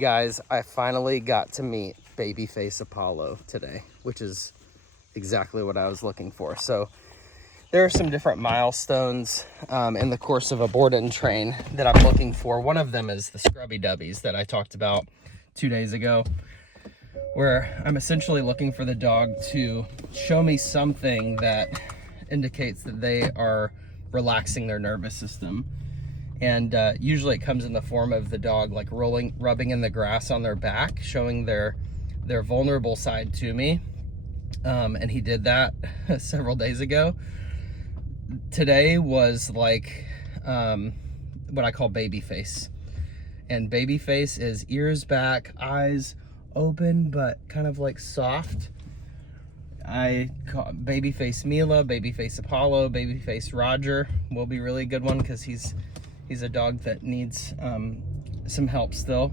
Guys, I finally got to meet babyface Apollo today, which is exactly what I was looking for. So there are some different milestones in the course of a board and train that I'm looking for. One of them is the scrubby dubbies that I talked about 2 days ago, where I'm essentially looking for the dog to show me something that indicates that they are relaxing their nervous system. And usually it comes in the form of the dog like rubbing in the grass on their back, showing their vulnerable side to me. And he did that several days ago. Today was like what I call baby face. And baby face is ears back, eyes open, but kind of like soft. I call babyface Mila, babyface Apollo, babyface Roger will be really good one because he's a dog that needs some help still,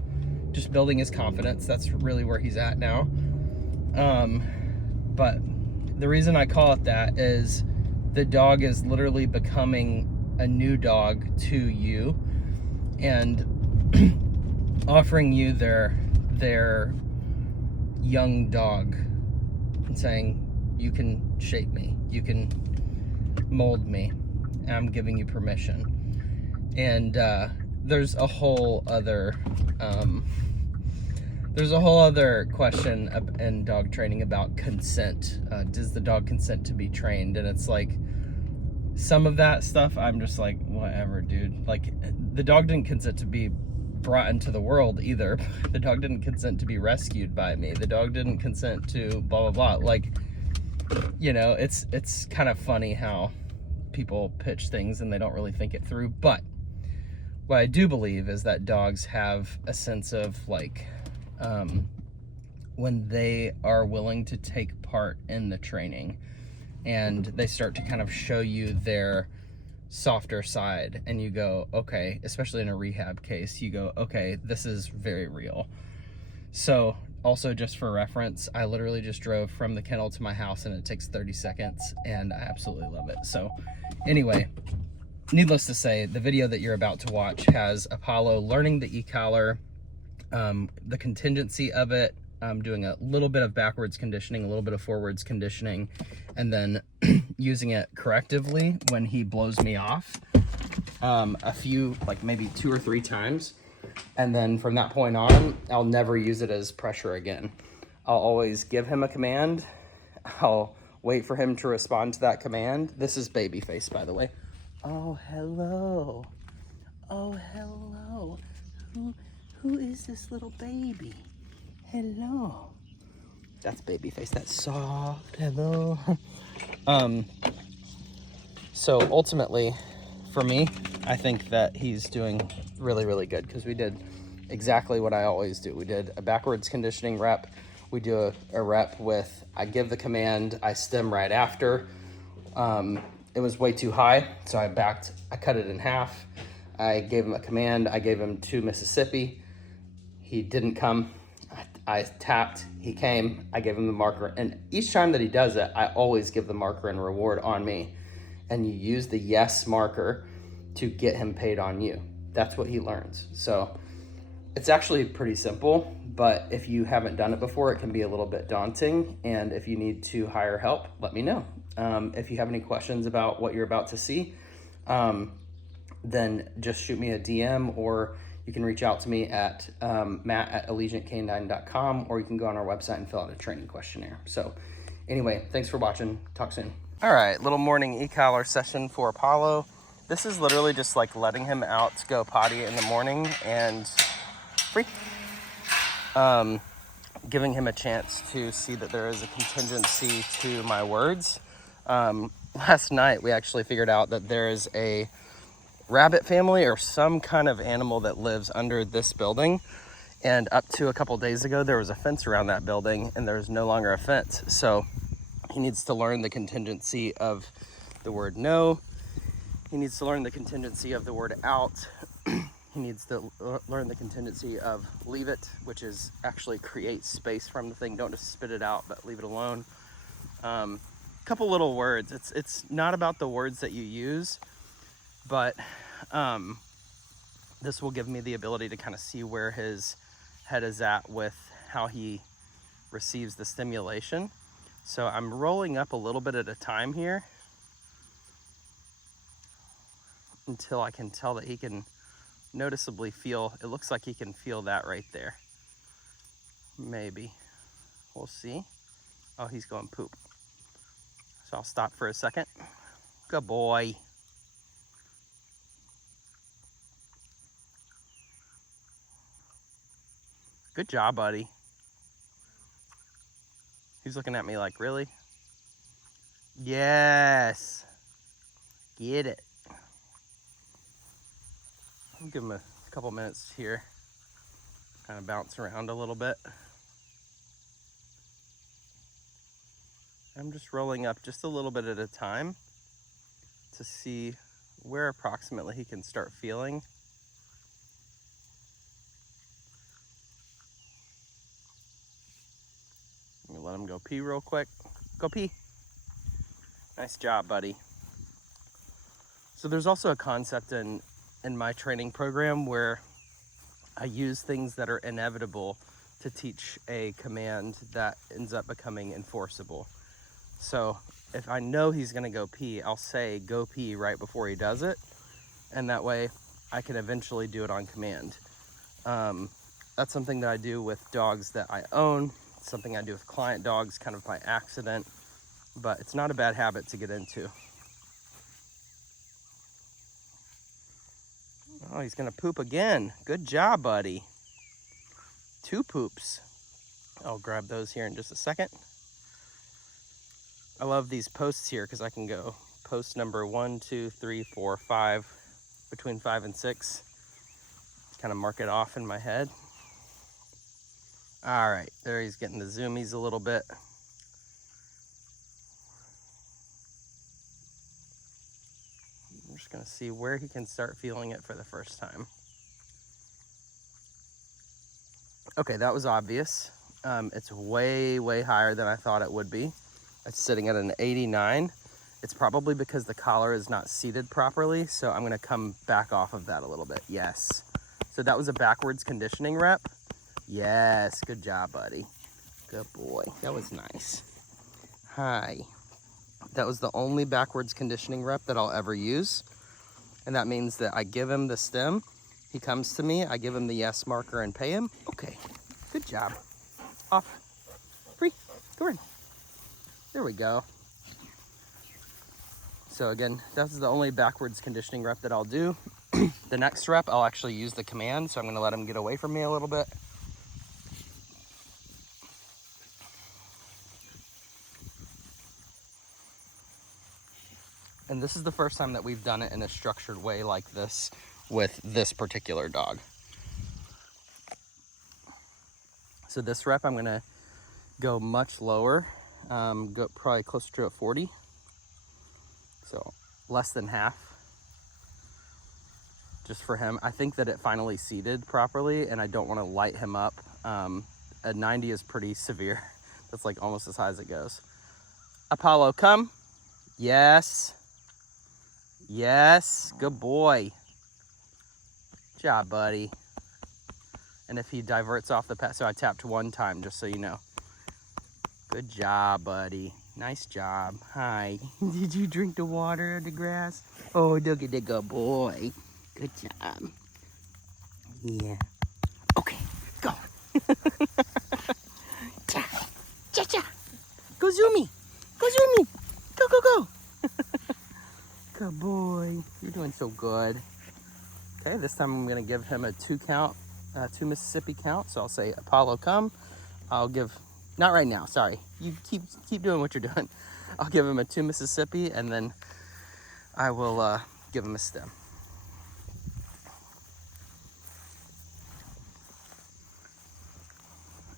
just building his confidence. That's really where he's at now. But the reason I call it that is the dog is literally becoming a new dog to you and offering you their young dog and saying, you can shape me, you can mold me, I'm giving you permission. And there's a whole other question in dog training about consent. Does the dog consent to be trained? And it's like, some of that stuff I'm just like, whatever, dude. Like, the dog didn't consent to be brought into the world either. The dog didn't consent to be rescued by me. The dog didn't consent to blah blah blah. Like, you know, it's kind of funny how people pitch things and they don't really think it through. But what I do believe is that dogs have a sense of like, when they are willing to take part in the training and they start to kind of show you their softer side, and you go, okay, especially in a rehab case, you go, okay, this is very real. So also, just for reference, I literally just drove from the kennel to my house and it takes 30 seconds and I absolutely love it. So anyway, needless to say, the video that you're about to watch has Apollo learning the Ecollar, the contingency of it, doing a little bit of backwards conditioning, a little bit of forwards conditioning, and then using it correctively when he blows me off a few, like maybe 2 or 3 times. And then from that point on, I'll never use it as pressure again. I'll always give him a command. I'll wait for him to respond to that command. This is babyface, by the way. Oh, hello. Oh, hello. Who is this little baby? Hello. That's babyface. That's soft. Hello. So ultimately, for me, I think that he's doing really, really good because we did exactly what I always do. We did a backwards conditioning rep. We do a rep with, I give the command, I stem right after. It was way too high, so I cut it in half. I gave him a command. I gave him 2 Mississippi. He didn't come. I tapped, he came, I gave him the marker. And each time that he does it, I always give the marker and reward on me. And you use the yes marker to get him paid on you. That's what he learns. So it's actually pretty simple, but if you haven't done it before, it can be a little bit daunting. And if you need to hire help, let me know. If you have any questions about what you're about to see, then just shoot me a DM, or you can reach out to me at matt@allegiantcanine.com, or you can go on our website and fill out a training questionnaire. So anyway, thanks for watching. Talk soon. All right, little morning e-collar session for Apollo. This is literally just like letting him out to go potty in the morning and free. Giving him a chance to see that there is a contingency to my words. Last night we actually figured out that there is a rabbit family or some kind of animal that lives under this building, and up to a couple days ago there was a fence around that building and there's no longer a fence. So he needs to learn the contingency of the word no. He needs to learn the contingency of the word out. He needs to learn the contingency of leave it, which is actually create space from the thing. Don't just spit it out, but leave it alone. Couple little words. It's not about the words that you use, but this will give me the ability to kind of see where his head is at with how he receives the stimulation. So I'm rolling up a little bit at a time here until I can tell that he can noticeably feel, it looks like he can feel that right there. Maybe. We'll see. Oh, he's going poop. So I'll stop for a second. Good boy. Good job, buddy. He's looking at me like, really? Yes. Get it. I'll give him a couple minutes here. Kind of bounce around a little bit. I'm just rolling up just a little bit at a time to see where approximately he can start feeling. I'm gonna let him go pee real quick. Go pee. Nice job, buddy. So there's also a concept in my training program where I use things that are inevitable to teach a command that ends up becoming enforceable. So if I know he's gonna go pee, I'll say go pee right before he does it. And that way I can eventually do it on command. That's something that I do with dogs that I own. It's something I do with client dogs kind of by accident, but it's not a bad habit to get into. Oh, he's gonna poop again. Good job, buddy. 2 poops. I'll grab those here in just a second. I love these posts here because I can go post number 1, 2, 3, 4, 5, between 5 and 6. Kind of mark it off in my head. All right, there he's getting the zoomies a little bit. I'm just gonna see where he can start feeling it for the first time. Okay, that was obvious. It's way, way higher than I thought it would be. It's sitting at an 89. It's probably because the collar is not seated properly, so I'm gonna come back off of that a little bit. Yes. So that was a backwards conditioning rep. Yes, good job, buddy. Good boy, that was nice. Hi. That was the only backwards conditioning rep that I'll ever use. And that means that I give him the stem, he comes to me, I give him the yes marker and pay him. Okay, good job. Off. Free, go in. There we go. So again, that's the only backwards conditioning rep that I'll do. The next rep, I'll actually use the command, so I'm gonna let him get away from me a little bit. And this is the first time that we've done it in a structured way like this with this particular dog. So this rep, I'm gonna go much lower, go probably closer to a 40. So less than half, just for him. I think that it finally seated properly and I don't wanna light him up. A 90 is pretty severe. That's like almost as high as it goes. Apollo, come. Yes. Yes, good boy. Good job, buddy. And if he diverts off the path, so I tapped 1 time, just so you know. Good job, buddy. Nice job. Hi. Did you drink the water or the grass? Oh, look at the good boy. Good job. Yeah. Okay, go. Cha-cha. Go zoomy. Go zoomy. Go, go, go. Good boy. You're doing so good. Okay, this time I'm going to give him a 2 count, 2 Mississippi count. So I'll say, Apollo, come. I'll give, not right now, sorry. You keep doing what you're doing. I'll give him a 2 Mississippi and then I will give him a stem.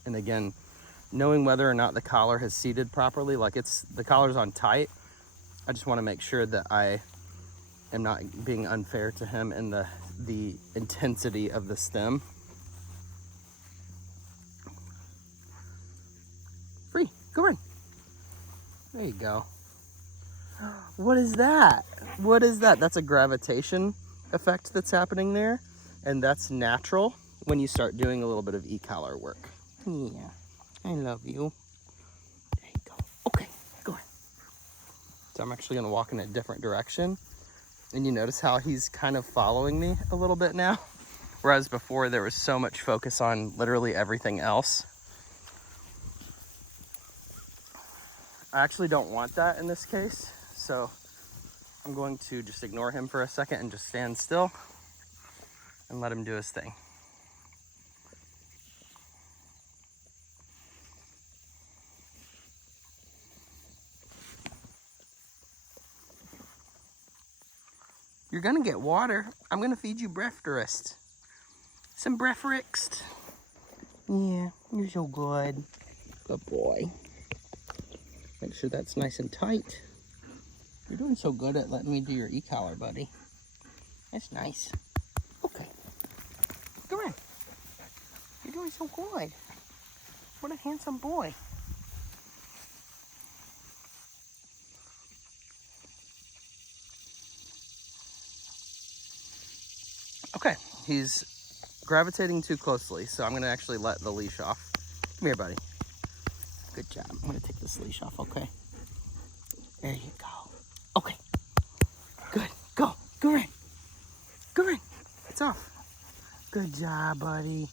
And again, knowing whether or not the collar has seated properly, like the collar's on tight, I just want to make sure that I am not being unfair to him in the intensity of the stem. Free, go in. There you go. What is that? What is that? That's a gravitation effect that's happening there, and that's natural. when you start doing a little bit of e-collar work. Yeah, I love you. There you go. Okay, go ahead. So I'm actually gonna walk in a different direction. And you notice how he's kind of following me a little bit now? Whereas before there was so much focus on literally everything else. I actually don't want that in this case. So I'm going to just ignore him for a second and just stand still and let him do his thing. You're gonna get water. I'm gonna feed you breakfast. Some breakfast. Yeah, you're so good. Good boy. Make sure that's nice and tight. You're doing so good at letting me do your e-collar, buddy. That's nice. Okay. Come on. You're doing so good. What a handsome boy. Okay, he's gravitating too closely, so I'm gonna actually let the leash off. Come here, buddy. Good job. I'm gonna take this leash off, okay? There you go. Okay. Good. Go. Go in. Go in. It's off. Good job, buddy.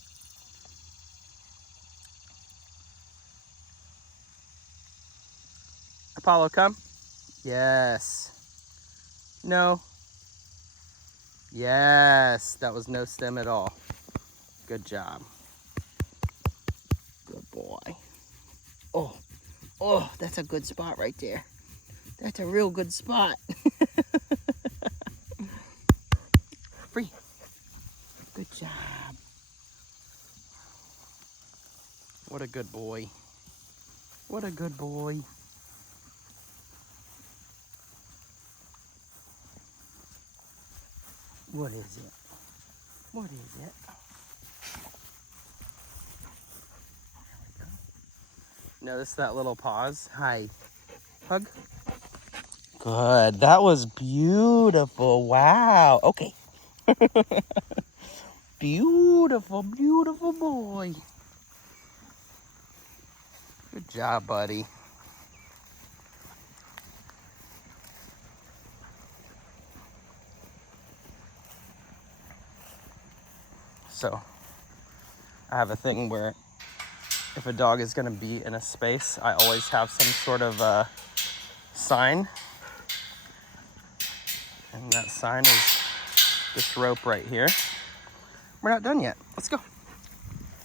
Apollo, come. Yes. No. Yes. That was no stem at all. Good job. Good boy. Oh. Oh, that's a good spot right there. That's a real good spot. Free. Good job. What a good boy. What a good boy. What is it? What is it? There we go. Notice that little pause. Hi. Hug. Good. That was beautiful. Wow. Okay. Beautiful, beautiful boy. Good job, buddy. So, I have a thing where if a dog is going to be in a space, I always have some sort of sign. And that sign is this rope right here. We're not done yet. Let's go.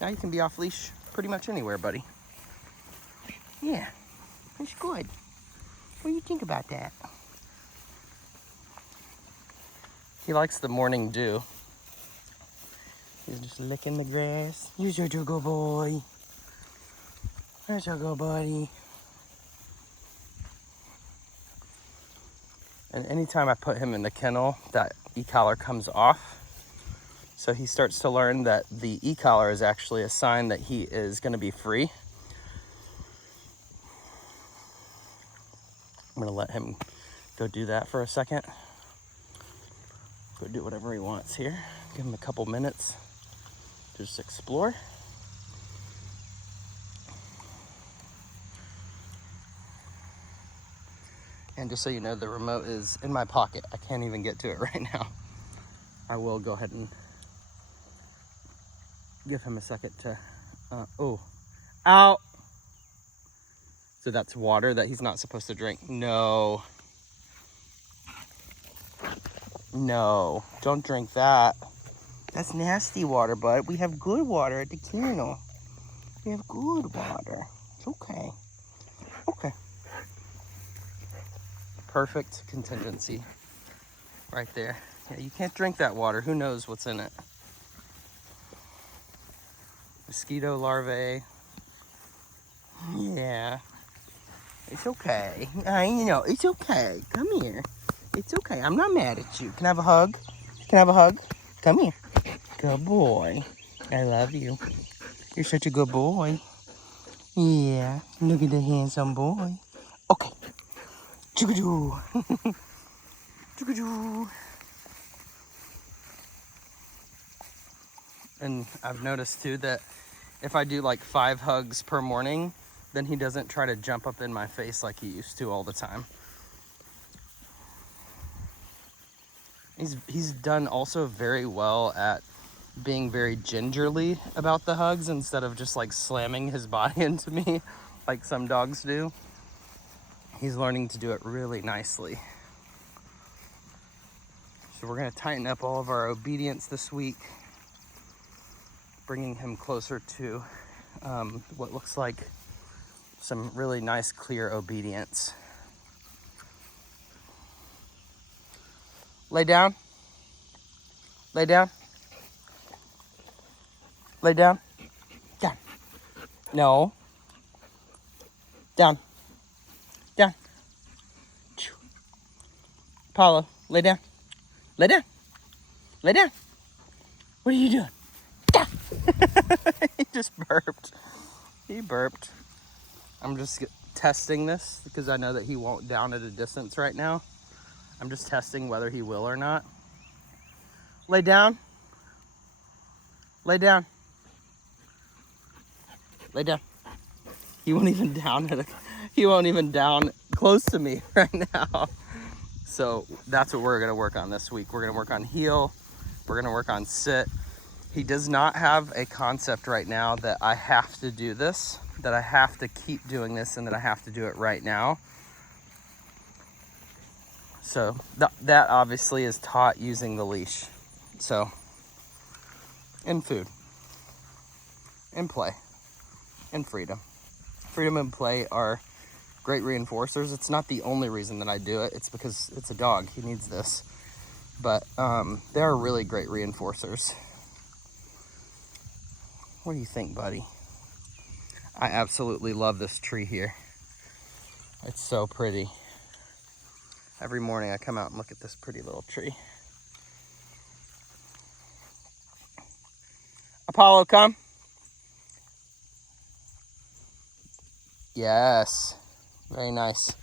Now you can be off leash pretty much anywhere, buddy. Yeah, that's good. What do you think about that? He likes the morning dew. He's just licking the grass. You're such a good boy. You're such a good buddy. And anytime I put him in the kennel, that e-collar comes off. So he starts to learn that the e-collar is actually a sign that he is going to be free. I'm going to let him go do that for a second. Go do whatever he wants here. Give him a couple minutes to just explore. And just so you know, the remote is in my pocket. I can't even get to it right now. I will go ahead and give him a second to, oh, out. So that's water that he's not supposed to drink. No. No, don't drink that. That's nasty water, bud. We have good water at the kennel. We have good water. It's okay. Okay. Perfect contingency right there. Yeah, you can't drink that water. Who knows what's in it? Mosquito larvae. Yeah. It's okay. You know, it's okay. Come here. It's okay. I'm not mad at you. Can I have a hug? Can I have a hug? Come here. Good boy. I love you. You're such a good boy. Yeah. Look at the handsome boy. Okay. Choo-choo. Choo-choo. And I've noticed too that if I do like 5 hugs per morning, then he doesn't try to jump up in my face like he used to all the time. He's done also very well at being very gingerly about the hugs instead of just like slamming his body into me like some dogs do. He's learning to do it really nicely. So we're gonna tighten up all of our obedience this week, bringing him closer to what looks like some really nice, clear obedience. Lay down. Lay down. Lay down. Down. No. Down. Down. Apollo, lay down. Lay down. Lay down. What are you doing? Down. He just burped. He burped. I'm just testing this because I know that he won't down at a distance right now. I'm just testing whether he will or not. Lay down. Lay down. Lay down. He won't even down he won't even down close to me right now. So that's what we're gonna work on this week. We're gonna work on heel. We're gonna work on sit. He does not have a concept right now that I have to do this, that I have to keep doing this, and that I have to do it right now. So that obviously is taught using the leash. So, and food, and play, and freedom. Freedom and play are great reinforcers. It's not the only reason that I do it. It's because it's a dog. He needs this. But they are really great reinforcers. What do you think, buddy? I absolutely love this tree here. It's so pretty. Every morning I come out and look at this pretty little tree. Apollo, come. Yes, very nice.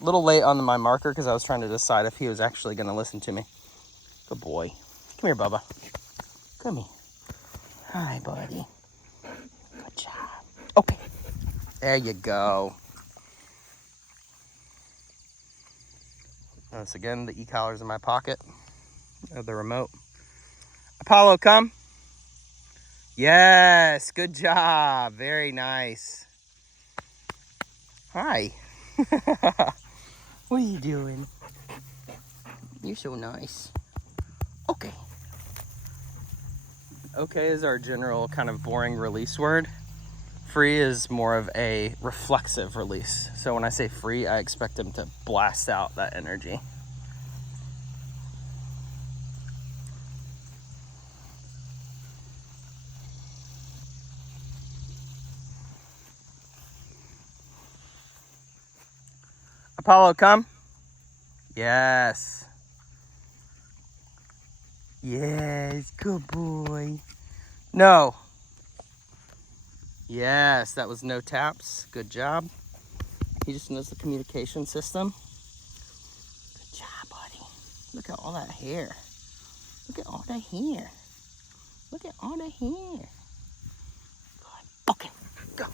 A little late on my marker because I was trying to decide if he was actually going to listen to me. Good boy. Come here, Bubba. Come here. Hi, buddy. Good job. Okay. There you go. Notice again, the e-collar's in my pocket. The remote. Apollo, come. Yes, good job. Very nice. Hi. What are you doing? You're so nice. Okay. Okay is our general kind of boring release word. Free is more of a reflexive release. So when I say free, I expect him to blast out that energy. Apollo, come. Yes. Yes, good boy. No. Yes, that was no taps. Good job. He just knows the communication system. Good job, buddy. Look at all that hair. Look at all the hair. Look at all the hair. Good. Okay, go.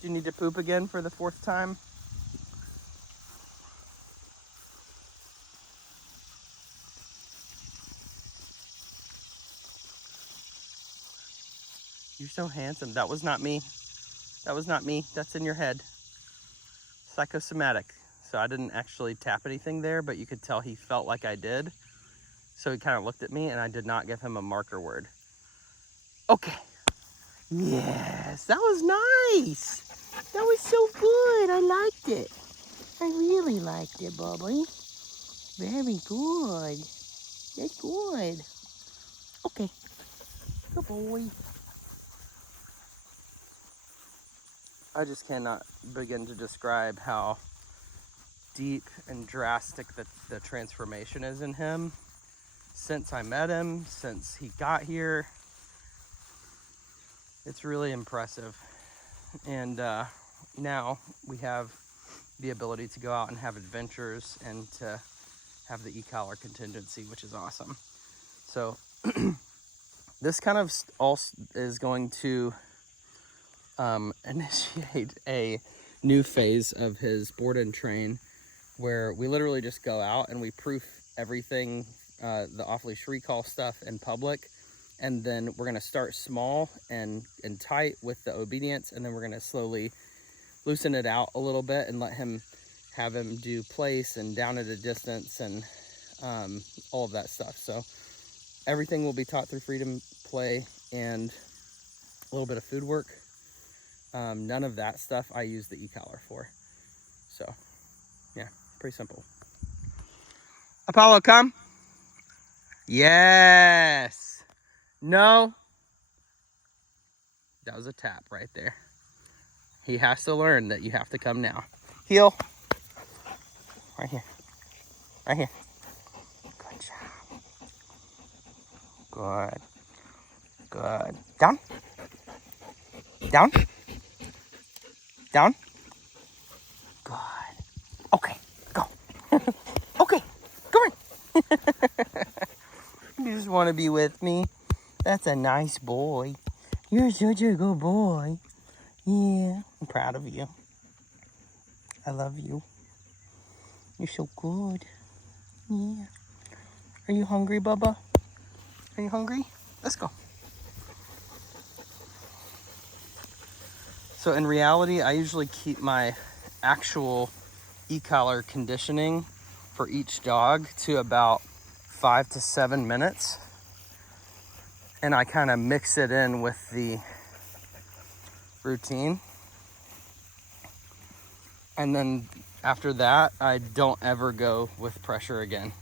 Do you need to poop again for the 4th time? You're so handsome. That was not me. That was not me. That's in your head. Psychosomatic. So I didn't actually tap anything there, but you could tell he felt like I did. So he kind of looked at me and I did not give him a marker word. Okay. Yes, that was nice. That was so good. I liked it. I really liked it, Bubby. Very good. That's good. Okay. Good boy. I just cannot begin to describe how deep and drastic the transformation is in him since I met him, since he got here. It's really impressive. And now we have the ability to go out and have adventures and to have the Ecollar contingency, which is awesome. So this kind of all is going to initiate a new phase of his board and train, where we literally just go out and we proof everything, the off-leash recall stuff in public, and then we're going to start small and tight with the obedience, and then we're going to slowly loosen it out a little bit and have him do place and down at a distance and all of that stuff. So everything will be taught through freedom play and a little bit of food work. None of that stuff I use the Ecollar for. So yeah, pretty simple. Apollo, come. Yes. No. That was a tap right there. He has to learn that you have to come now. Heel. Right here. Right here. Good job. Good. Good. Down. Down. Down. Good. Okay. Go. Okay. Come on. You just want to be with me? That's a nice boy. You're such a good boy. Yeah. I'm proud of you. I love you. You're so good. Yeah. Are you hungry, Bubba? Are you hungry? Let's go. So in reality, I usually keep my actual Ecollar conditioning for each dog to about 5 to 7 minutes. And I kind of mix it in with the routine. And then after that, I don't ever go with pressure again.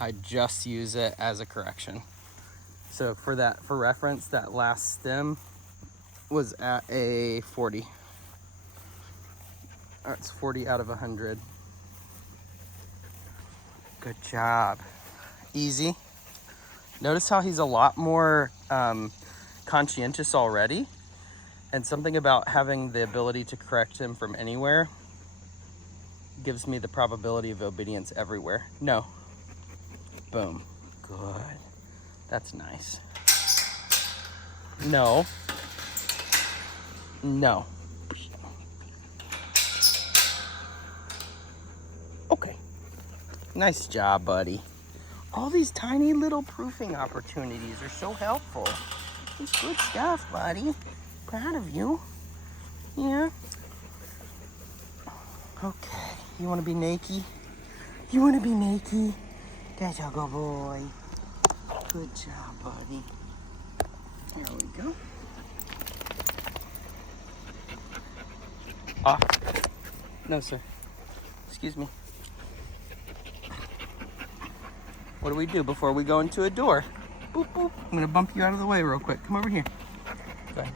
I just use it as a correction. So for reference, that last stem was at a 40. That's 40 out of 100. Good job. Easy. Notice how he's a lot more conscientious already. And something about having the ability to correct him from anywhere gives me the probability of obedience everywhere. No. Boom. Good. That's nice. No. No. Okay. Nice job, buddy. All these tiny little proofing opportunities are so helpful. It's good stuff, buddy. Proud of you. Yeah. Okay. You want to be naked? You want to be naked? That's a good boy. Good job, buddy. Here we go. Off. No, sir. Excuse me. What do we do before we go into a door? Boop, boop. I'm going to bump you out of the way real quick. Come over here. Go ahead.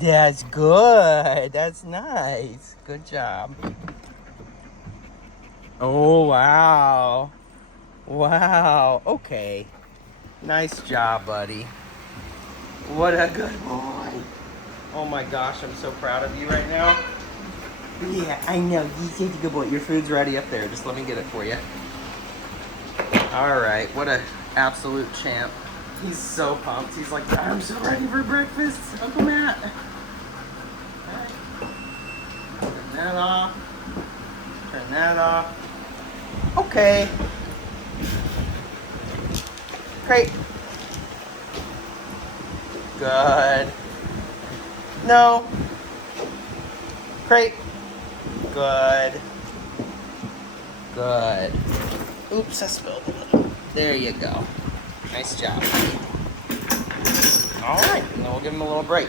That's good. That's nice. Good job. Oh, wow. Wow. Okay. Nice job, buddy. What a good boy. Oh my gosh, I'm so proud of you right now. Yeah, I know. You're such a good boy. Your food's ready up there. Just let me get it for you. All right. What an absolute champ. He's so pumped. He's like, I'm so ready for breakfast, Uncle Matt. All right. Turn that off. Turn that off. Okay. Great. Good. No. Great. Good. Good. Oops, I spilled a little. There you go. Nice job. All right, and then we'll give him a little break.